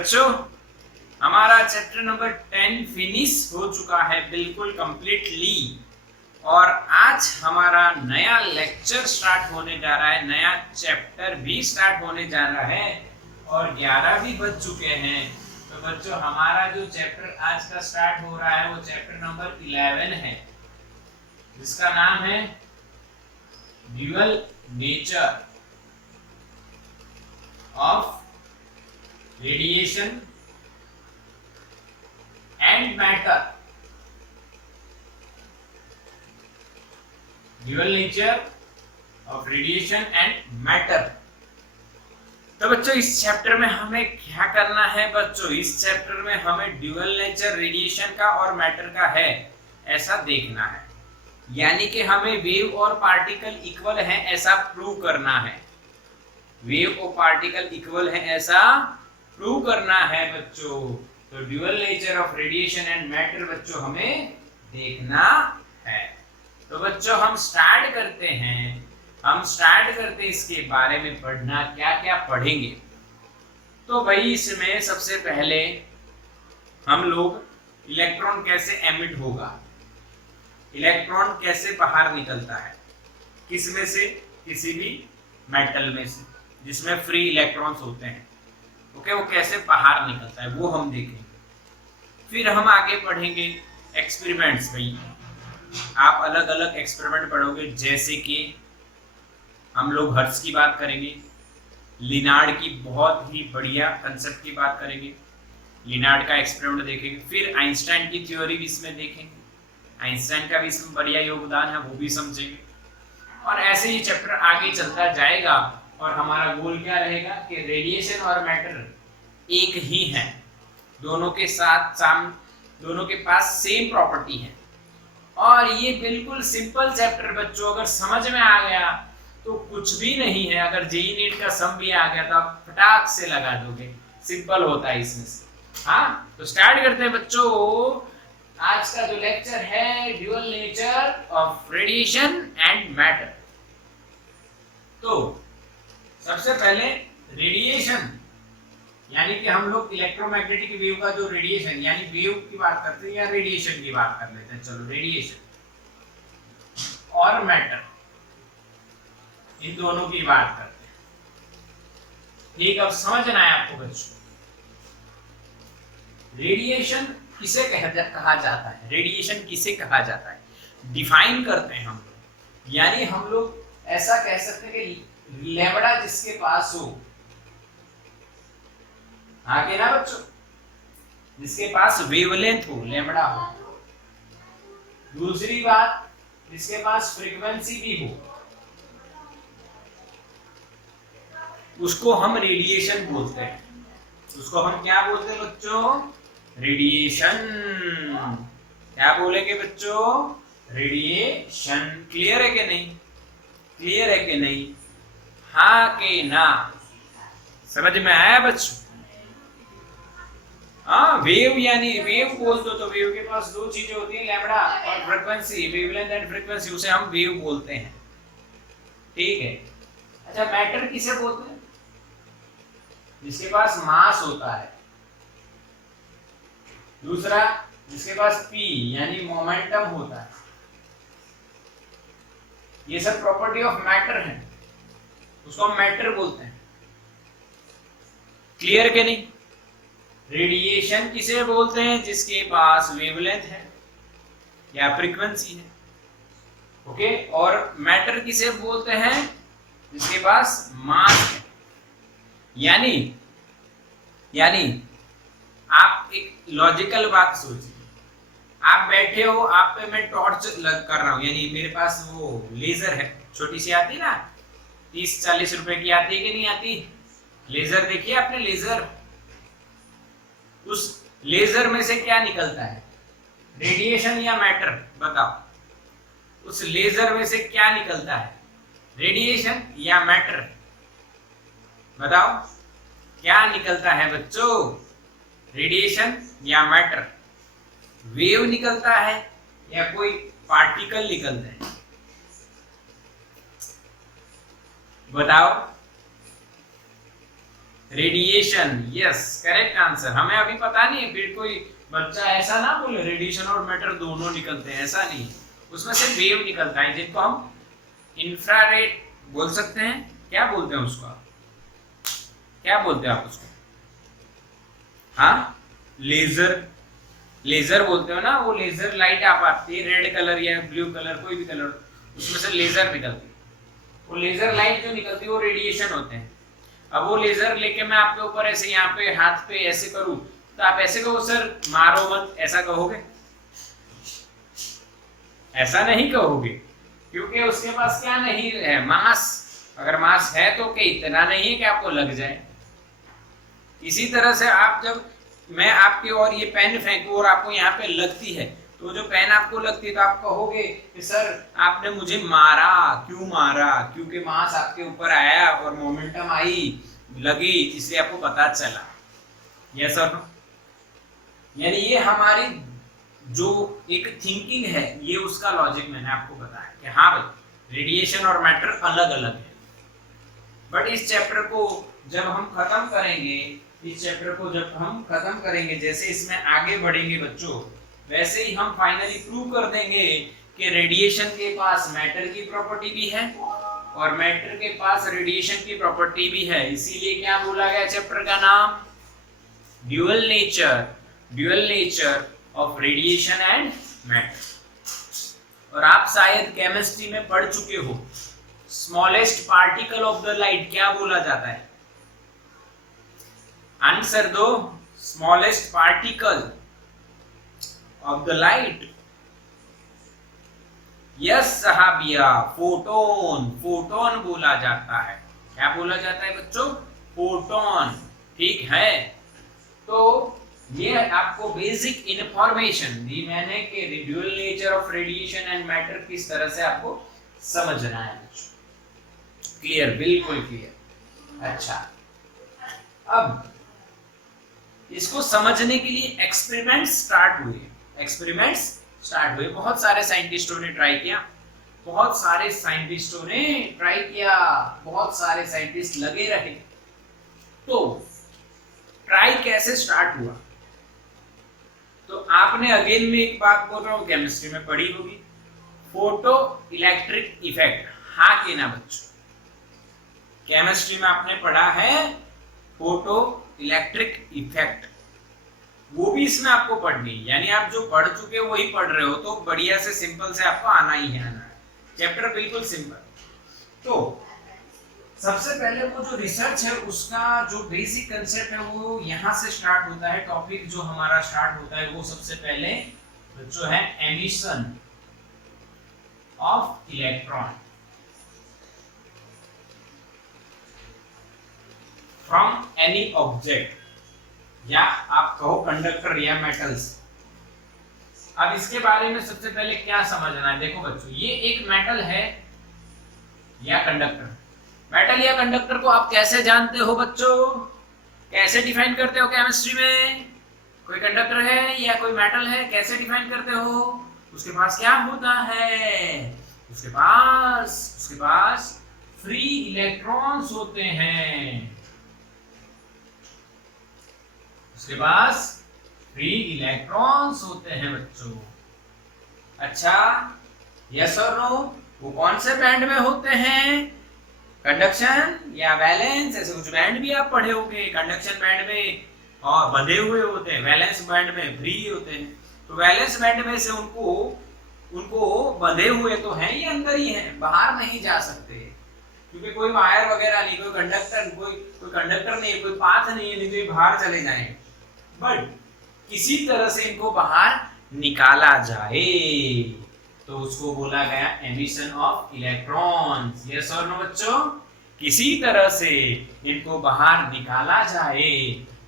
बच्चों हमारा chapter number 10 finish हो चुका है बिल्कुल कंप्लीटली, और आज हमारा नया लेक्चर स्टार्ट होने जा रहा है, नया चैप्टर भी स्टार्ट होने जा रहा है और 11 भी बज चुके हैं। तो बच्चों हमारा जो चैप्टर आज का स्टार्ट हो रहा है वो चैप्टर नंबर 11 है, जिसका नाम है dual nature of radiation and matter. Dual nature of radiation and matter. तो बच्चों इस चैप्टर में हमें क्या करना है? बच्चों इस चैप्टर में हमें ड्यूअल नेचर रेडिएशन का और मैटर का है ऐसा देखना है, यानी कि हमें वेव और पार्टिकल इक्वल है ऐसा प्रूव करना है। वेव और पार्टिकल इक्वल है ऐसा प्रूव करना है बच्चों। तो dual nature of radiation and matter बच्चों हमें देखना है। तो बच्चों हम स्टार्ट करते हैं इसके बारे में पढ़ना। क्या क्या पढ़ेंगे? तो भाई इसमें सबसे पहले हम लोग इलेक्ट्रॉन कैसे एमिट होगा, इलेक्ट्रॉन कैसे बाहर निकलता है, किस में से? किसी भी मेटल में से जिसमें फ्री इलेक्ट्रॉन्स होते हैं, ओके, वो कैसे बाहर निकलता है वो हम देखेंगे। फिर हम आगे पढ़ेंगे एक्सपेरिमेंट्स। भाई आप अलग अलग एक्सपेरिमेंट पढ़ोगे, जैसे कि हम लोग हर्ट्ज की बात करेंगे, लिनार्ड की बहुत ही बढ़िया कंसेप्ट की बात करेंगे, लिनार्ड का एक्सपेरिमेंट देखेंगे। फिर आइंस्टाइन की थ्योरी भी इसमें देखेंगे, आइंस्टाइन का भी इसमें बढ़िया योगदान है, वो भी समझेंगे। और ऐसे ही चैप्टर आगे चलता जाएगा और हमारा गोल क्या रहेगा कि रेडिएशन और मैटर एक ही है, दोनों के पास सेम प्रॉपर्टी है। और ये बिल्कुल सिंपल चैप्टर बच्चों, अगर समझ में आ गया तो कुछ भी नहीं है। अगर जेईई नीट का सम भी आ गया तो आप फटाक से लगा दोगे, सिंपल होता है इसमें से। हाँ, तो स्टार्ट करते हैं बच्चों। आज का जो लेक्चर है dual nature of radiation and matter. तो सबसे पहले रेडिएशन, यानी कि हम लोग इलेक्ट्रोमैग्नेटिक वेव का जो रेडिएशन यानी वेव की बात करते हैं या रेडिएशन की बात कर लेते हैं। चलो, रेडिएशन और मैटर, इन दोनों की बात करते हैं। ठीक, अब समझना है आपको बच्चों, रेडिएशन किसे कहा जाता है, रेडिएशन किसे कहा जाता है डिफाइन करते हैं हम लोग। यानी हम लोग ऐसा कह सकते हैं कि लैम्बडा जिसके पास हो, आगे ना बच्चों, जिसके पास वेवलेंथ हो, लैम्बडा हो। दूसरी बात, जिसके पास फ्रीक्वेंसी भी हो, उसको हम रेडिएशन बोलते हैं। उसको हम क्या बोलते हैं बच्चों? रेडिएशन। क्या बोलेंगे बच्चों? रेडिएशन। क्लियर है कि नहीं? क्लियर है कि नहीं? हाँ कि ना? समझ में आया बच्चों? हाँ, वेव यानी वेव बोल दो तो वेव के पास दो चीजें होती हैं, लैम्बडा और फ्रीक्वेंसी, वेवलेंथ एंड फ्रीक्वेंसी, उसे हम वेव बोलते हैं। ठीक है। अच्छा, मैटर किसे बोलते हैं? जिसके पास मास होता है। दूसरा, जिसके पास P यानी मोमेंटम होता है। ये सब प्रॉपर्टी ऑफ मैटर है, उसको हम मैटर बोलते हैं। क्लियर के नहीं? रेडिएशन किसे बोलते हैं? जिसके पास वेवलेंथ है या फ्रीक्वेंसी है, ओके। और मैटर किसे बोलते हैं? जिसके पास मास है। यानी आप एक लॉजिकल बात सोचिए, आप बैठे हो, आप पे मैं टॉर्च कर रहा हूं, यानी मेरे पास वो लेजर है, छोटी सी आती ना, 30-40 रुपए की आती है कि नहीं आती? लेजर देखिए आपने, लेजर। उस लेजर में से क्या निकलता है, रेडिएशन या मैटर? बताओ, उस लेजर में से क्या निकलता है, रेडिएशन या मैटर? बताओ क्या निकलता है बच्चों, रेडिएशन या मैटर? वेव निकलता है या कोई पार्टिकल निकलता है? बताओ। Radiation, yes correct answer. हमें अभी पता नहीं है, फिर कोई बच्चा ऐसा ना बोले रेडिएशन और मैटर दोनों निकलते हैं, ऐसा नहीं। उसमें से वेव निकलता है जिनको हम इंफ्रारेड बोल सकते हैं। क्या बोलते हैं उसको, क्या बोलते हैं आप उसको? हाँ, लेजर, लेजर बोलते हो ना। वो लेजर लाइट आप आती है रेड कलर या ब्लू कलर, कोई भी कलर, उसमें से लेजर निकलती है। वो लेजर लाइट जो निकलती है वो रेडिएशन होते हैं। अब वो लेजर लेके मैं आपके ऊपर ऐसे यहाँ पे हाथ पे ऐसे करूं तो आप ऐसे कहो सर मारो मत, ऐसा कहोगे? ऐसा नहीं कहोगे, क्योंकि उसके पास क्या नहीं है, मास। अगर मास है तो क्या इतना नहीं है कि आपको लग जाए। इसी तरह से आप जब मैं आपके और ये पेन फेंकूं और आपको यहाँ पे लगती है, तो जो पेन आपको लगती है तो आप कहोगे कि सर आपने मुझे मारा। क्यों मारा? क्योंकि मास आपके ऊपर आया और मोमेंटम आई, लगी, इसलिए आपको पता चला। यस और नो? यानी ये हमारी जो एक थिंकिंग है, ये उसका लॉजिक मैंने आपको बताया कि हाँ भाई रेडिएशन और मैटर अलग अलग है। बट इस चैप्टर को जब हम खत्म करेंगे, इस चैप्टर को जब हम खत्म करेंगे, जैसे इसमें आगे बढ़ेंगे बच्चों, वैसे ही हम फाइनली प्रूव कर देंगे कि रेडिएशन के पास मैटर की प्रॉपर्टी भी है और मैटर के पास रेडिएशन की प्रॉपर्टी भी है। इसीलिए क्या बोला गया चैप्टर का नाम? Dual nature, dual nature of radiation and matter. और आप शायद केमिस्ट्री में पढ़ चुके हो, smallest particle of the light क्या बोला जाता है? आंसर दो। Smallest particle of the light, yes साहबिया, फोटोन, फोटोन बोला जाता है। क्या बोला जाता है बच्चों? फोटोन। ठीक है, तो ये आपको बेसिक इंफॉर्मेशन दी मैंने कि dual nature of radiation and matter किस तरह से आपको समझना है। क्लियर? बिल्कुल क्लियर। अच्छा, अब इसको समझने के लिए एक्सपेरिमेंट्स स्टार्ट हुए। एक्सपेरिमेंट्स स्टार्ट हुए, बहुत सारे साइंटिस्टों ने ट्राई किया, बहुत सारे साइंटिस्टों ने ट्राई किया, बहुत सारे साइंटिस्ट लगे रहे। तो ट्राई कैसे स्टार्ट हुआ? तो आपने अगेन में एक बात बोल रहा हूं, केमिस्ट्री में पढ़ी होगी, फोटो इलेक्ट्रिक इफेक्ट। हाँ कि ना बच्चों? केमिस्ट्री में आपने पढ़ा है फोटो इलेक्ट्रिक इफेक्ट, वो भी इसमें आपको पढ़नी, यानी आप जो पढ़ चुके हो वही पढ़ रहे हो, तो बढ़िया से सिंपल से आपको आना ही है, आना है। चैप्टर बिल्कुल सिंपल। तो सबसे पहले वो जो रिसर्च है उसका जो बेसिक कंसेप्ट है वो यहाँ से स्टार्ट होता है। टॉपिक जो हमारा स्टार्ट होता है वो सबसे पहले जो है emission of electron from any object, या आप कहो कंडक्टर या मेटल्स। अब इसके बारे में सबसे पहले क्या समझना है? देखो बच्चों, ये एक मेटल है या कंडक्टर। मेटल या कंडक्टर को आप कैसे जानते हो बच्चों? कैसे डिफाइन करते हो केमिस्ट्री में? कोई कंडक्टर है या कोई मेटल है, कैसे डिफाइन करते हो? उसके पास क्या होता है? उसके पास फ्री इलेक्ट्रॉन्स होते हैं। उसके पास फ्री इलेक्ट्रॉन्स होते हैं बच्चों। अच्छा, यस और नो? वो कौन से बैंड में होते हैं? कंडक्शन या वैलेंस, ऐसे कुछ बैंड भी आप पढ़े होंगे। कंडक्शन बैंड में और बंधे हुए होते हैं, वैलेंस बैंड में फ्री होते हैं। तो वैलेंस बैंड में से उनको बंधे हुए तो हैं ही, अंदर ही हैं, बाहर नहीं जा सकते, क्योंकि कोई वायर वगैरह नहीं, कोई कंडक्टर नहीं, कोई पाथ नहीं है, नहीं तो ये बाहर चले जाएंगे। बट किसी तरह से इनको बाहर निकाला जाए तो उसको बोला गया एमिशन ऑफ इलेक्ट्रॉन्स। यस और नो बच्चों? किसी तरह से इनको बाहर निकाला जाए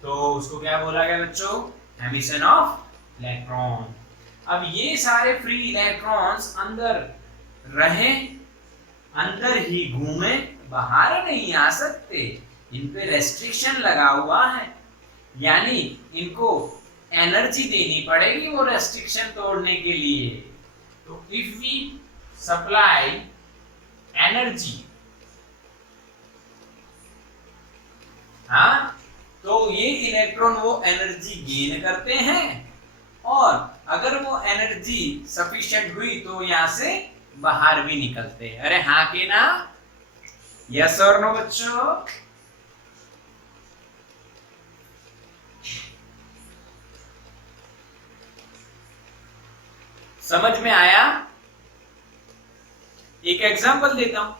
तो उसको क्या बोला गया बच्चों? Emission of electron. अब ये सारे फ्री इलेक्ट्रॉन्स अंदर रहे, अंदर ही घूमे, बाहर नहीं आ सकते, इन पे रेस्ट्रिक्शन लगा हुआ है, यानी इनको एनर्जी देनी पड़ेगी वो रेस्ट्रिक्शन तोड़ने के लिए। तो इफ वी सप्लाई एनर्जी, हाँ, तो ये इलेक्ट्रॉन वो एनर्जी गेन करते हैं और अगर वो एनर्जी सफिशिएंट हुई तो यहाँ से बाहर भी निकलते हैं। अरे हाँ कि ना? यस और नो बच्चों? समझ में आया? एक एग्जांपल देता हूं।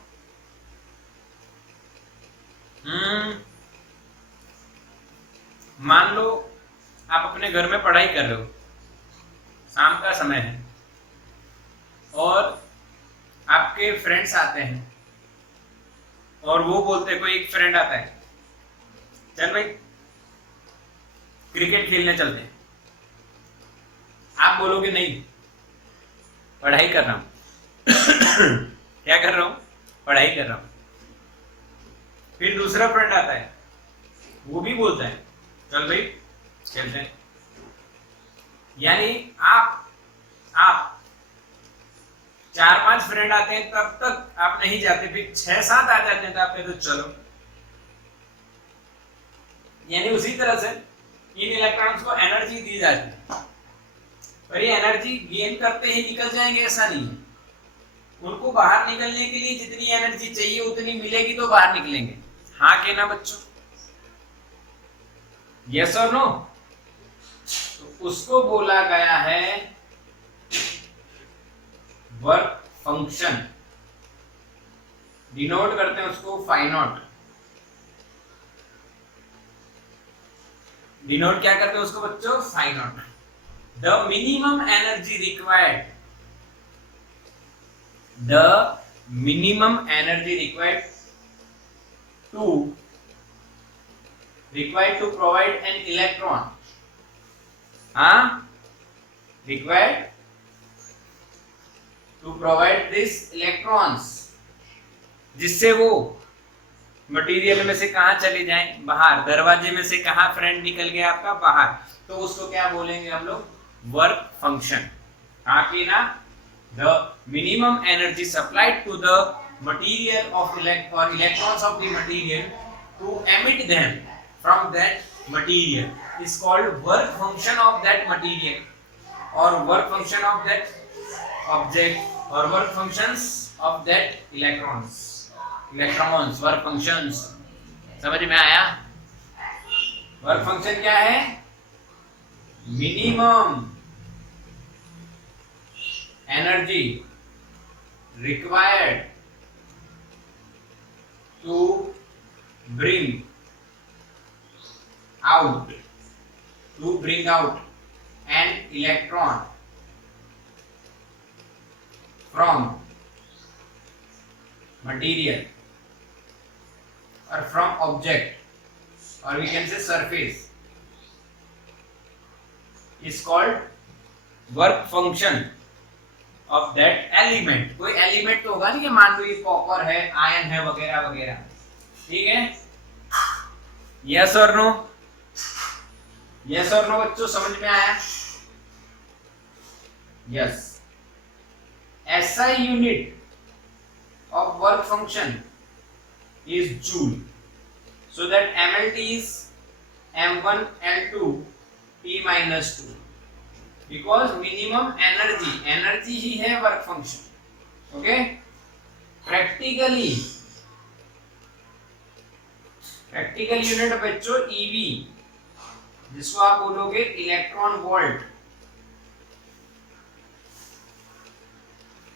मान लो आप अपने घर में पढ़ाई कर रहे हो, शाम का समय है और आपके फ्रेंड्स आते हैं और वो बोलते, कोई एक फ्रेंड आता है, चल भाई क्रिकेट खेलने चलते हैं। आप बोलोगे नहीं, पढ़ाई कर रहा हूं। क्या कर रहा हूं? पढ़ाई कर रहा हूं। फिर दूसरा फ्रेंड आता है, वो भी बोलता है चल भाई खेलते हैं। यानी आप 4-5 फ्रेंड आते हैं तब तक आप नहीं जाते, फिर 6-7 आ जाते हैं तो आप कहते चलो। यानी उसी तरह से इन इलेक्ट्रॉन्स को एनर्जी दी जाती है, पर ये एनर्जी गेन करते ही निकल जाएंगे ऐसा नहीं है। उनको बाहर निकलने के लिए जितनी एनर्जी चाहिए उतनी मिलेगी तो बाहर निकलेंगे। हाँ के ना बच्चों? यस और नो? तो उसको बोला गया है वर्क फंक्शन। डिनोट करते हैं उसको फाई नॉट। डिनोट क्या करते हैं उसको बच्चों? Phi naught. The minimum energy required, the minimum energy required to provide an electron, required to provide these electrons, जिससे वो मटेरियल में से कहां चले जाएं? बाहर। दरवाजे में से कहां फ्रेंड निकल गया आपका? बाहर। तो उसको क्या बोलेंगे हम लोग? Work function. हाँ कि ना? The minimum energy supplied to the material of electrons of the material to emit them from that material is called work function of that material, or work function of that object, or work functions of that electrons, work functions। समझ में आया? Work function क्या है? Minimum energy required to bring out an electron from material or from object, or we can say surface, is called work function of that element। कोई element तो होगा नहीं, मान लो ये कॉपर है, आयरन है, वगैरह वगैरह। ठीक है? यस और नो? यस और नो बच्चों? समझ में आया? Yes. SI unit of work function is joule, so that MLT is M1 L2 T minus 2, because minimum energy ही है work function. Okay? Practical unit बच्चों EV, जिसको आप बोलोगे इलेक्ट्रॉन वोल्ट।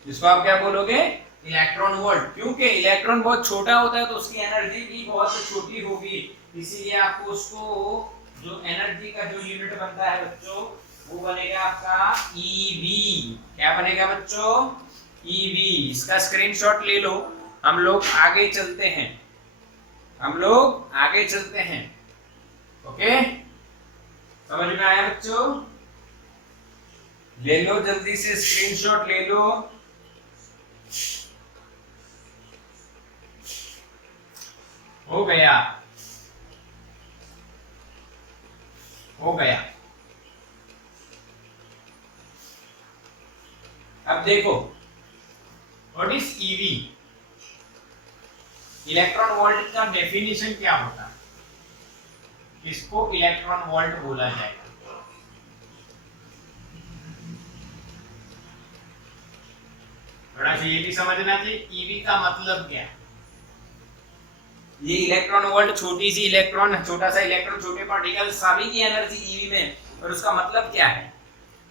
जिसको आप क्या बोलोगे? Electron volt. क्योंकि इलेक्ट्रॉन बहुत छोटा होता है तो उसकी एनर्जी भी बहुत छोटी होगी, इसीलिए आपको उसको जो एनर्जी का जो यूनिट बनता है बच्चों, वो बनेगा आपका EV। क्या बनेगा बच्चों? EV। इसका स्क्रीनशॉट ले लो। हम लोग आगे चलते हैं। ओके? समझ में आया बच्चों? ले लो जल्दी से स्क्रीनशॉट ले लो। हो गया। अब देखो, what is EV? Electron volt का डेफिनेशन क्या होता है? इसको इलेक्ट्रॉन वोल्ट बोला जाएगा। थोड़ा सा ये भी समझना चाहिए ईवी का मतलब क्या है। ये इलेक्ट्रॉन वोल्ट छोटी सी इलेक्ट्रॉन, छोटा सा इलेक्ट्रॉन, छोटे पार्टिकल सभी की एनर्जी ईवी में, और उसका मतलब क्या है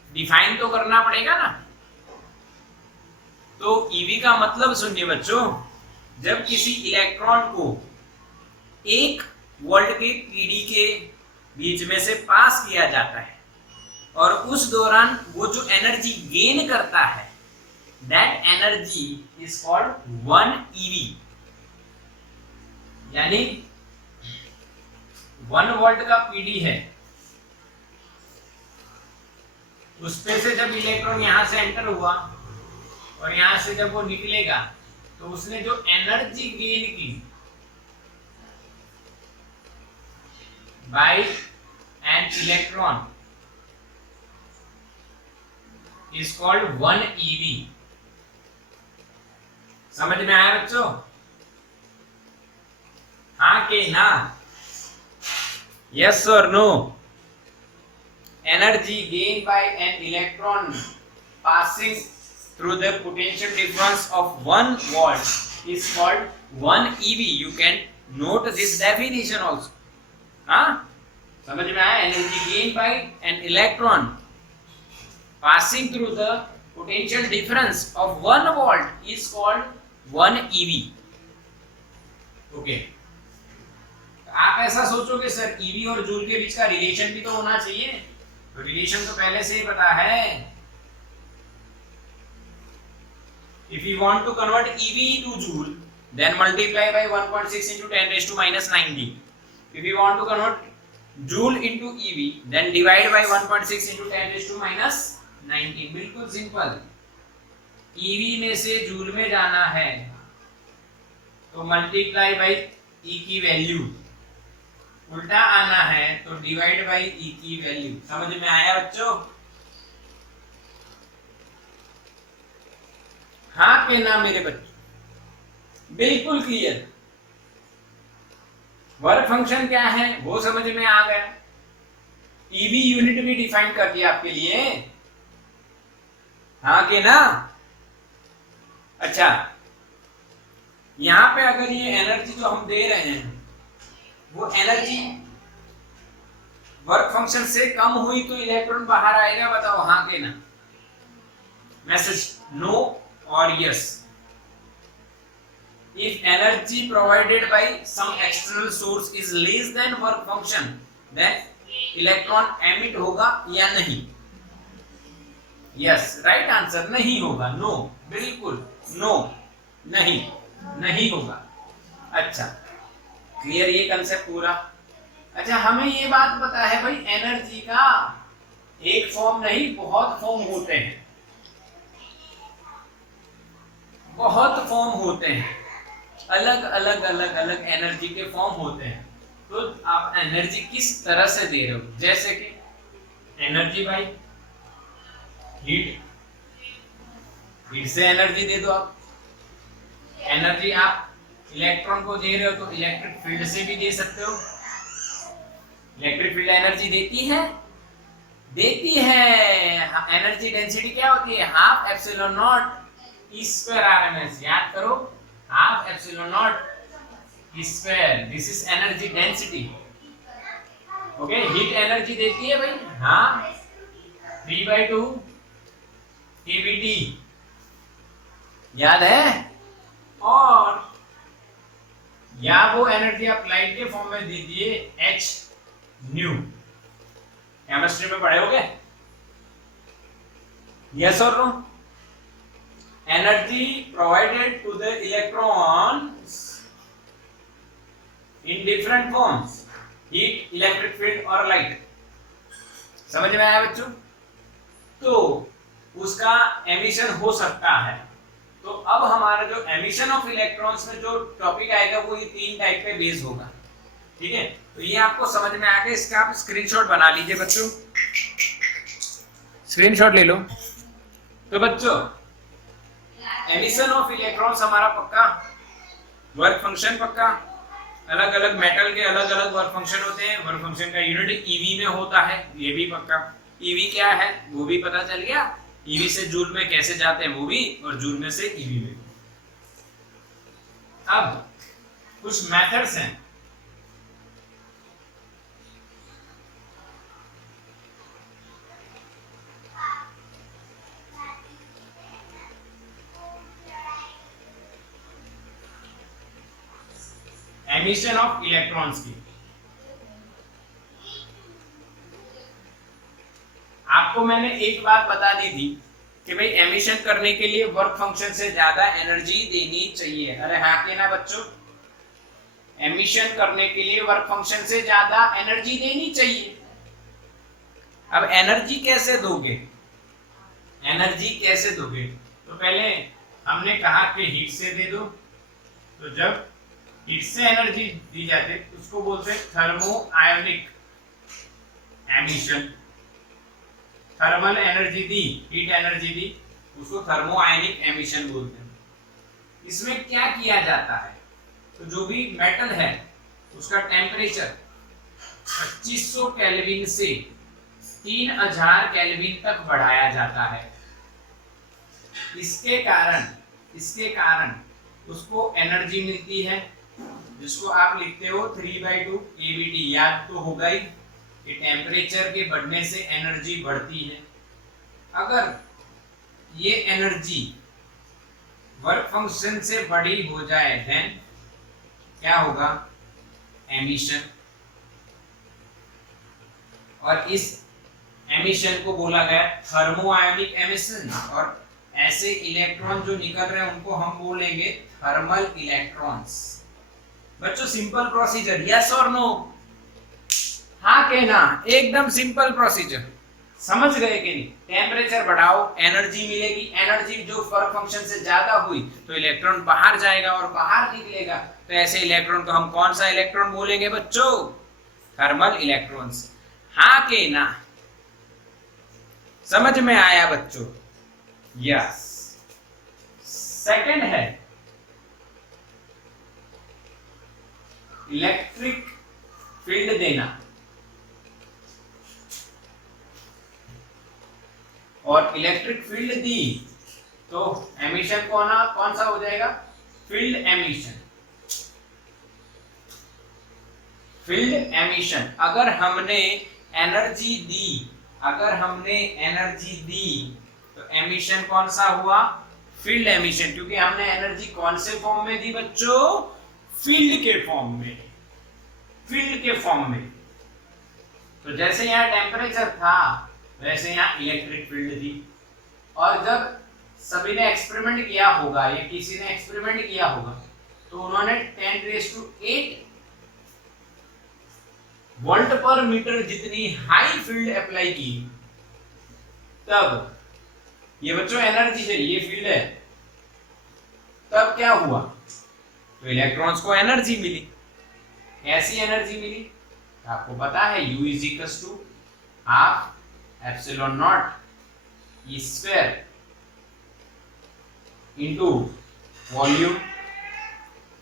डिफाइन तो करना पड़ेगा ना। तो ईवी का मतलब सुनिए बच्चों, जब किसी इलेक्ट्रॉन को 1 वोल्ट के पीडी के बीच में से पास किया जाता है और उस दौरान वो जो एनर्जी गेन करता है, that energy is called 1 EV. यानी 1 वोल्ट का पीडी है, उसपे से जब इलेक्ट्रॉन यहां से एंटर हुआ और यहां से जब वो निकलेगा तो उसने जो एनर्जी गेन की by an electron is called 1 eV. समझ में आया बच्चों? हाँ के ना? यस और no? Energy gain by an electron passing through the potential difference of 1 volt is called 1 eV. You can note this definition also. हाँ, समझ में आया? Energy gain by an electron passing through the potential difference of 1 volt is called 1 eV. Okay. आप ऐसा सोचोगे sir EV और joule के बीच का रिलेशन भी तो होना चाहिए, तो रिलेशन तो पहले से ही पता है। If you want to convert EV to joule, then multiply by 1.6 into 10 raised to minus 90. If you want to convert joule into EV, then divide by 1.6 into 10 raised to minus 90. बिल्कुल simple. EV में से joule में जाना है तो multiply by E की value, उल्टा आना है तो डिवाइड बाई E की वैल्यू। समझ में आया बच्चों? हाँ के ना मेरे बच्चों? बिल्कुल क्लियर। वर्क फंक्शन क्या है वो समझ में आ गया। ईवी यूनिट भी डिफाइन कर दिया आपके लिए। हाँ के ना? अच्छा, यहां पे अगर ये एनर्जी जो हम दे रहे हैं वो एनर्जी वर्क फंक्शन से कम हुई तो इलेक्ट्रॉन बाहर आएगा, बताओ हाँ के ना? Message no or yes. If energy provided by some external source is less than work function, then electron emit होगा या नहीं? Yes, right answer नहीं होगा। No, बिल्कुल no, नहीं होगा। अच्छा, क्लियर ये कंसेप्ट पूरा? अच्छा, हमें ये बात पता है भाई एनर्जी का एक फॉर्म नहीं बहुत फॉर्म होते हैं, बहुत फॉर्म होते हैं, अलग अलग एनर्जी के फॉर्म होते हैं। तो आप एनर्जी किस तरह से दे रहे हो, जैसे कि एनर्जी बाय हीट, हीट से एनर्जी दे दो आप। एनर्जी आप इलेक्ट्रॉन को दे रहे हो तो इलेक्ट्रिक फील्ड से भी दे सकते हो। इलेक्ट्रिक फील्ड एनर्जी देती है एनर्जी डेंसिटी क्या होती है? Half epsilon not square RMS. याद करो, half epsilon not square, this is energy density. Okay, heat energy देती है भाई, हाँ, 3/2 केवीटी, याद है? और या वो एनर्जी आप लाइट के फॉर्म में दे दिए h न्यू। केमिस्ट्री में पढ़े होगे? यस और no? Energy provided to the electrons in different forms, heat, electric field और light। समझ में आया बच्चों? तो उसका एमिशन हो सकता है। तो अब हमारा जो एमिशन ऑफ इलेक्ट्रॉन्स में जो टॉपिक आएगा वो ये 3 टाइप पे बेस होगा। ठीक है, तो ये आपको समझ में आ गया। इसका आप स्क्रीनशॉट बना लीजिए बच्चों, स्क्रीनशॉट ले लो। तो बच्चों एमिशन ऑफ इलेक्ट्रॉन्स हमारा पक्का, वर्क फंक्शन पक्का, अलग अलग मेटल के अलग अलग वर्क फंक्शन होते हैं, वर्क फंक्शन का यूनिट ईवी में होता है, ये भी पक्का। ईवी क्या है वो भी पता चल गया, ईवी से जूल में कैसे जाते हैं वो भी, और जूल में से ईवी में। अब कुछ मेथड्स हैं। एमिशन ऑफ इलेक्ट्रॉन्स की, आपको मैंने एक बात बता दी थी कि भाई एमिशन करने के लिए वर्क फंक्शन से ज्यादा एनर्जी देनी चाहिए। अरे हाँ के ना बच्चों, एमिशन करने के लिए वर्क फंक्शन से ज्यादा एनर्जी देनी चाहिए। अब एनर्जी कैसे दोगे, एनर्जी कैसे दोगे? तो पहले हमने कहा कि हीट से दे दो। तो जब हीट से एनर्जी दी जाती है उसको बोलते हैं thermo ionic emission. Thermal energy दी, हीट एनर्जी दी, उसको थर्मो आयोनिक एमिशन बोलते हैं। इसमें क्या किया जाता है, तो जो भी मेटल है उसका टेम्परेचर 2500 केल्विन से 3000 केल्विन तक बढ़ाया जाता है। इसके कारण उसको एनर्जी मिलती है, जिसको आप लिखते हो 3/2 ABT। याद तो होगा ही कि टेम्परेचर के बढ़ने से एनर्जी बढ़ती है। अगर ये एनर्जी वर्क फंक्शन से बड़ी हो जाए देन क्या होगा, एमिशन। और इस एमिशन को बोला गया थर्मो आयोनिक एमिशन। और ऐसे इलेक्ट्रॉन जो निकल रहे हैं उनको हम बोलेंगे थर्मल इलेक्ट्रॉन्स। बच्चों सिंपल प्रोसीजर, यस और नो, हाँ के ना, एकदम सिंपल प्रोसीजर। समझ गए कि नहीं? टेम्परेचर बढ़ाओ एनर्जी मिलेगी, एनर्जी जो वर्क फंक्शन से ज्यादा हुई तो इलेक्ट्रॉन बाहर जाएगा और बाहर निकलेगा। तो ऐसे इलेक्ट्रॉन को हम कौन सा इलेक्ट्रॉन बोलेंगे बच्चों? Thermal electrons. हाँ के ना, समझ में आया बच्चों? यस। सेकंड है इलेक्ट्रिक फील्ड देना। और इलेक्ट्रिक फील्ड दी तो एमिशन कौन सा हो जाएगा? Field emission. Field emission. अगर हमने एनर्जी दी तो एमिशन कौन सा हुआ? Field emission. क्योंकि हमने एनर्जी कौन से फॉर्म में दी बच्चों? फील्ड के फॉर्म में। तो जैसे यहाँ टेम्परेचर था वैसे यहाँ इलेक्ट्रिक फील्ड थी। और जब सभी ने एक्सपेरिमेंट किया होगा या किसी ने एक्सपेरिमेंट किया होगा तो उन्होंने 10⁸ वोल्ट पर मीटर जितनी हाई फील्ड अप्लाई की, तब ये बच्चों एनर्जी है, ये फील्ड है, तब क्या हुआ? तो इलेक्ट्रॉन्स को एनर्जी मिली। कैसी एनर्जी मिली? आपको पता है U = ½ ε0 E² इनटू वॉल्यूम।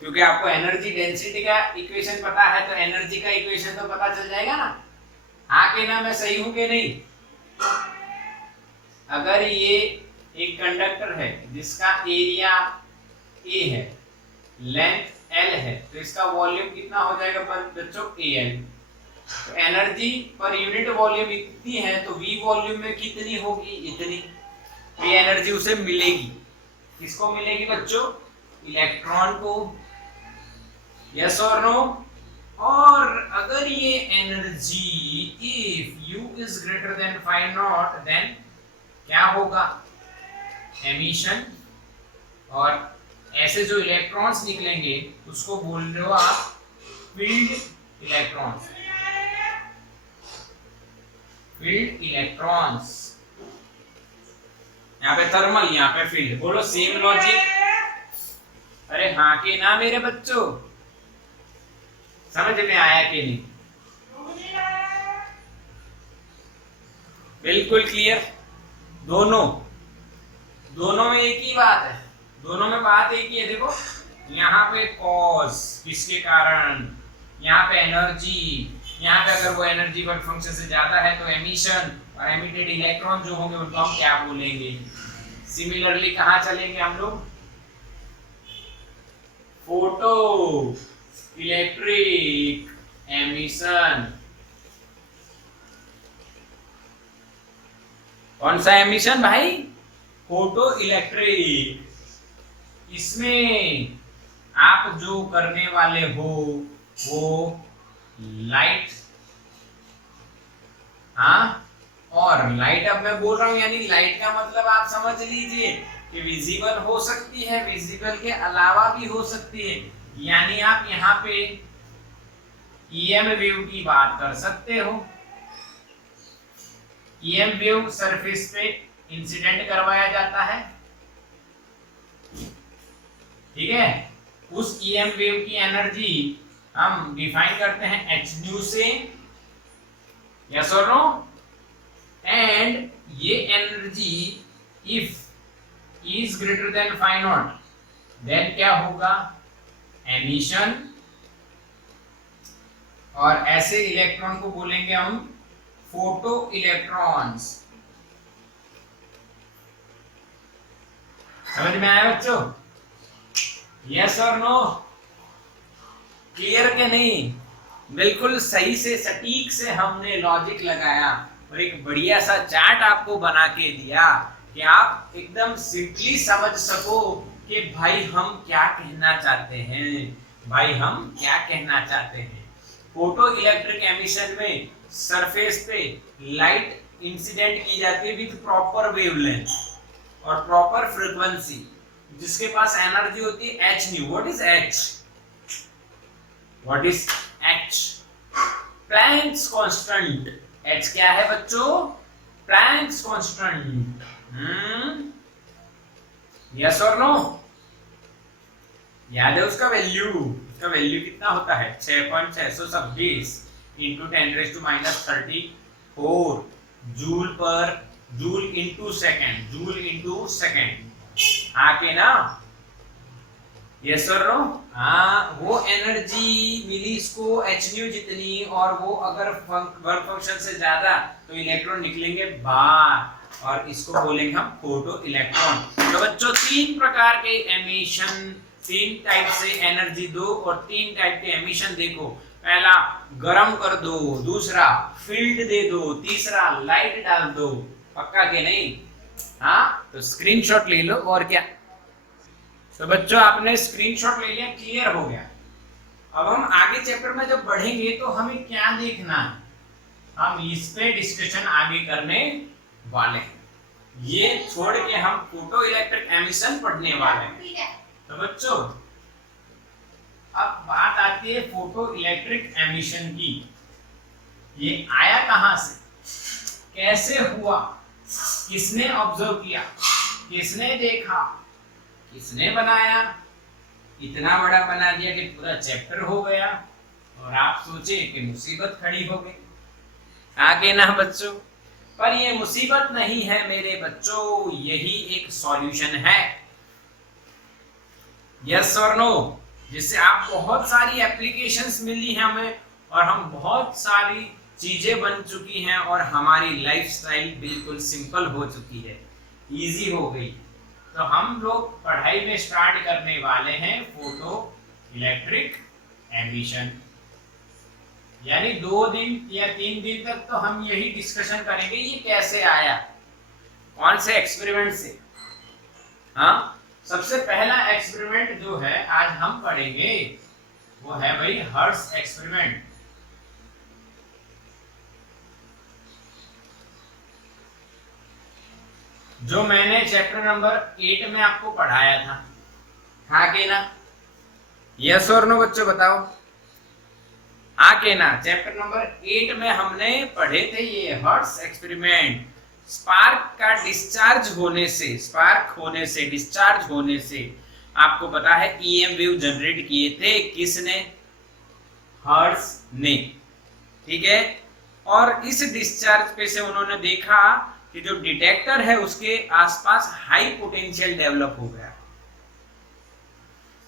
क्योंकि आपको एनर्जी डेंसिटी का इक्वेशन पता है तो एनर्जी का इक्वेशन तो पता चल जाएगा ना। हाँ के ना, मैं सही हूं कि नहीं? अगर ये एक कंडक्टर है जिसका एरिया A है, लेंथ L है, तो इसका वॉल्यूम कितना हो जाएगा बच्चों? AL। तो एनर्जी पर यूनिट वॉल्यूम इतनी है तो V वॉल्यूम में कितनी होगी? इतनी। तो ये एनर्जी उसे मिलेगी। किसको मिलेगी बच्चों? इलेक्ट्रॉन को। यस और नो? और अगर ये एनर्जी इफ U > 5 देन क्या होगा? एमिशन। और ऐसे जो इलेक्ट्रॉन्स निकलेंगे उसको बोल रहे हो आप फील्ड इलेक्ट्रॉन्स। Field electrons. यहाँ पे थर्मल, यहाँ पे फील्ड। बोलो सेम लॉजिक। अरे हाँ के ना मेरे बच्चों, समझ में आया कि नहीं? बिल्कुल क्लियर। दोनों में एक ही बात है, दोनों में बात एक ही है। देखो यहाँ पे कॉज किसके कारण, यहाँ पे एनर्जी, यहाँ पे अगर वो एनर्जी वर्क फंक्शन से ज्यादा है तो एमिशन, और एमिटेड इलेक्ट्रॉन जो होंगे उनको हम क्या बोलेंगे। सिमिलरली कहाँ चलेंगे हम लोग, फोटो इलेक्ट्रिक एमिशन। कौन सा एमिशन भाई, फोटो इलेक्ट्रिक। इसमें आप जो करने वाले हो वो लाइट, हाँ, और लाइट अब मैं बोल रहा हूं यानी लाइट का मतलब आप समझ लीजिए कि विजिबल हो सकती है, विजिबल के अलावा भी हो सकती है। यानी आप यहाँ पे ईएम वेव की बात कर सकते हो। ईएम वेव सरफेस पे इंसिडेंट करवाया जाता है, ठीक है। उस ईएम वेव की एनर्जी हम डिफाइन करते हैं एच न्यू से, यस और नो। एंड ये energy if is greater than 5 naught then क्या होगा, एमिशन। और ऐसे इलेक्ट्रॉन को बोलेंगे हम फोटो इलेक्ट्रॉन्स। समझ में आया बच्चों, यस और नो, क्लियर के नहीं। बिल्कुल सही से सटीक से हमने लॉजिक लगाया और एक बढ़िया सा चार्ट आपको बना के दिया कि आप एकदम सिंपली समझ सको कि भाई हम क्या कहना चाहते हैं, भाई हम क्या कहना चाहते हैं। फोटो इलेक्ट्रिक एमिशन में सरफेस पे लाइट इंसिडेंट की जाती है विद प्रॉपर वेवलेंथ और प्रॉपर फ्रीक्वेंसी, जिसके पास एनर्जी होती है H new. What is H, what is H, Planck's constant. H क्या है बच्चों, प्लैंक्स कांस्टेंट। यस और नो, याद है उसका वैल्यू, उसका वैल्यू कितना होता है 6.626 into 10⁻34 joule into second, joule into second. आके ना, यस और नो। हाँ, वो एनर्जी मिली इसको एच न्यू जितनी, और वो अगर वर्क फंक्शन से ज्यादा तो इलेक्ट्रॉन निकलेंगे बाहर, और इसको बोलेंगे हम फोटो इलेक्ट्रॉन। तो बच्चों 3 प्रकार के एमिशन, 3 टाइप से एनर्जी दो और 3 टाइप के एमिशन देखो। पहला गरम कर दो, दूसरा फील्ड दे दो, तीसरा लाइट डाल दो। पक्का के नहीं, हाँ, तो स्क्रीनशॉट ले लो और क्या। तो बच्चों आपने स्क्रीनशॉट ले लिया, क्लियर हो गया। अब हम आगे चैप्टर में जब बढ़ेंगे तो हमें क्या देखना है, हम इस पे डिस्कशन आगे करने वाले हैं। ये छोड़ के हम फोटो इलेक्ट्रिक एमिशन पढ़ने वाले हैं। तो बच्चों अब बात आती है फोटो इलेक्ट्रिक एमिशन की। ये आया कहां से, कैसे हुआ, किसने ऑब्जर्व किया, किसने देखा, किसने बनाया, इतना बड़ा बना दिया कि पूरा चैप्टर हो गया, और आप सोचे कि मुसीबत खड़ी हो गई। आगे ना बच्चों, पर ये मुसीबत नहीं है मेरे बच्चों, यही एक सॉल्यूशन है। यस और नो, जिससे आप बहुत सारी एप्लीकेशंस मिली हैं हमें, और हम बहुत सारी चीजें बन चुकी हैं, और हमारी लाइफस्टाइल बिल्कुल सिंपल हो चुकी है, इजी हो गई। तो हम लोग पढ़ाई में स्टार्ट करने वाले हैं फोटो इलेक्ट्रिक एमिशन। यानी 2 दिन या 3 दिन तक तो हम यही डिस्कशन करेंगे ये कैसे आया, कौन से एक्सपेरिमेंट से। हाँ, सबसे पहला एक्सपेरिमेंट जो है आज हम पढ़ेंगे वो है भाई हर्ट्ज एक्सपेरिमेंट। जो मैंने चैप्टर नंबर 8 में आपको पढ़ाया था, हाँ के ना, यस और नो बच्चों बताओ, हाँ के ना। चैप्टर नंबर 8 में हमने पढ़े थे ये हर्ट्ज एक्सपेरिमेंट। स्पार्क का डिस्चार्ज होने से, स्पार्क होने से, डिस्चार्ज होने से आपको पता है ईएम वेव जनरेट किए थे किसने, हर्ट्ज ने, ठीक है। और इस डिस्चार्ज पे से उन्होंने देखा कि जो डिटेक्टर है उसके आसपास हाई पोटेंशियल डेवलप हो गया।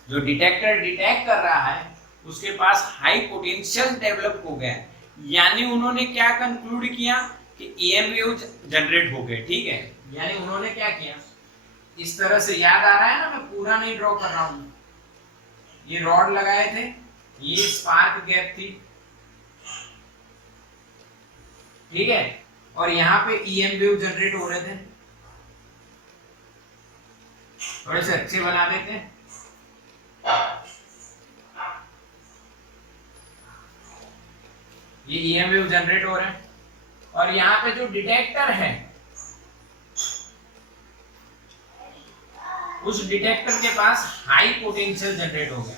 जो डिटेक्टर डिटेक्ट कर रहा है उसके पास हाई पोटेंशियल डेवलप हो गया, यानी उन्होंने क्या कंक्लूड किया कि ईएम वेव जनरेट हो गए। ठीक है, यानी उन्होंने क्या किया, इस तरह से याद आ रहा है ना, मैं पूरा नहीं ड्रॉ कर रहा हूं, ये रॉड लगाए थे, ये स्पार्क गैप थी, ठीक है, और यहाँ पे ईएम वेव जनरेट हो रहे थे। थोड़े से अच्छे बना देते हैं। ये ईएम वेव जनरेट हो रहे हैं और यहाँ पे जो डिटेक्टर है उस डिटेक्टर के पास हाई पोटेंशियल जनरेट हो गया,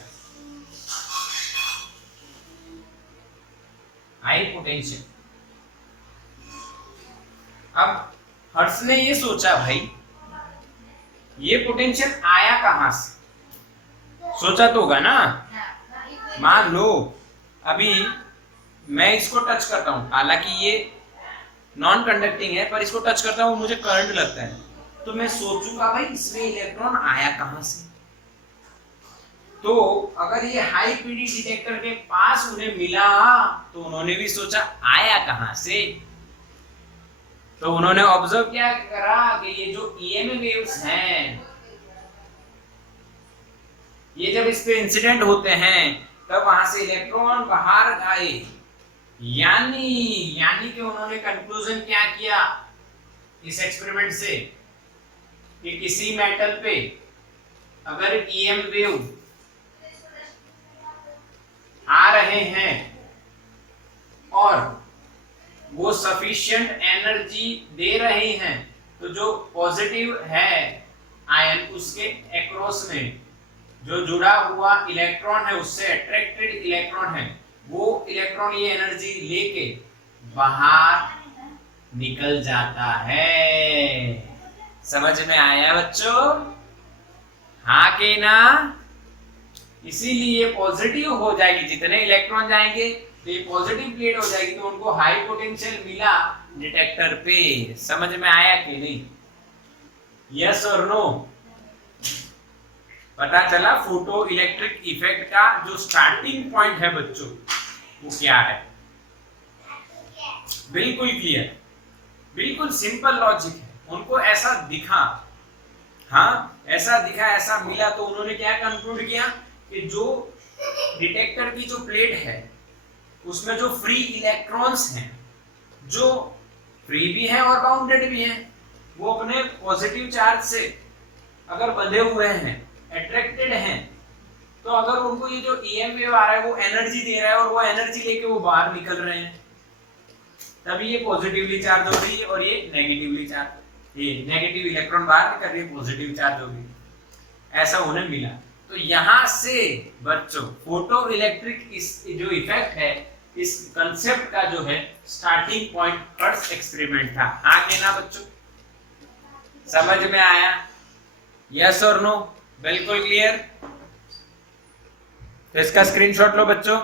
हाई पोटेंशियल। अब हर्ट्ज ने ये सोचा, भाई ये पोटेंशियल आया कहां से, सोचा तो होगा ना। मान लो अभी मैं इसको टच करता हूं, हालांकि ये नॉन कंडक्टिंग है, पर इसको टच करता हूं मुझे करंट लगता है, तो मैं सोचूंगा भाई इसमें इलेक्ट्रॉन आया कहां से। तो अगर ये हाई पीडी डिटेक्टर के पास उन्हें मिला तो उन्होंने भी सोचा आया कहां से। तो उन्होंने ऑब्जर्व क्या करा कि ये जो ईएम वेव्स हैं ये जब इस पे इंसिडेंट होते हैं तब वहां से इलेक्ट्रॉन बाहर आए, यानी कि उन्होंने कंक्लूजन क्या किया इस एक्सपेरिमेंट से कि किसी मेटल पे अगर ईएम वेव आ रहे हैं और वो सफिशिएंट एनर्जी दे रहे हैं तो जो पॉजिटिव है आयन उसके अक्रॉस में जो जुड़ा हुआ इलेक्ट्रॉन है, उससे अट्रैक्टेड इलेक्ट्रॉन है, वो इलेक्ट्रॉन ये एनर्जी लेके बाहर निकल जाता है। समझ में आया बच्चों? हाँ के ना? इसीलिए पॉजिटिव हो जाएगी, जितने इलेक्ट्रॉन जाएंगे तो ये पॉजिटिव प्लेट हो जाएगी, तो उनको हाई पोटेंशियल मिला डिटेक्टर पे। समझ में आया कि नहीं? यस और नो? पता चला फोटो इलेक्ट्रिक इफेक्ट का जो स्टार्टिंग पॉइंट है बच्चों वो क्या है? बिल्कुल क्लियर, बिल्कुल सिंपल लॉजिक है। उनको ऐसा दिखा, हाँ ऐसा दिखा, ऐसा मिला, तो उन्होंने क्या कंक्लूड किया कि जो डिटेक्टर की जो प्लेट है उसमें जो फ्री इलेक्ट्रॉन्स हैं, जो फ्री भी हैं और बाउंडेड भी हैं, वो अपने पॉजिटिव चार्ज से अगर बंधे हुए हैं, अट्रैक्टेड हैं, तो अगर उनको ये जो ईएम वेव आ रहा है वो एनर्जी दे रहा है और वो एनर्जी लेके वो बाहर निकल रहे हैं, तभी ये पॉजिटिवली चार्ज हो रही है और ये नेगेटिवली चार्ज, ये नेगेटिव इलेक्ट्रॉन बाहर निकल रही है, पॉजिटिव चार्ज हो गई। ऐसा उन्हें मिला। तो यहां से बच्चों फोटो इलेक्ट्रिक इस जो इफेक्ट है, इस कंसेप्ट का जो है स्टार्टिंग पॉइंट फर्स्ट एक्सपेरिमेंट था। हाँ के ना बच्चों? समझ में आया? यस और नो? बिल्कुल क्लियर? तो इसका स्क्रीनशॉट लो बच्चों।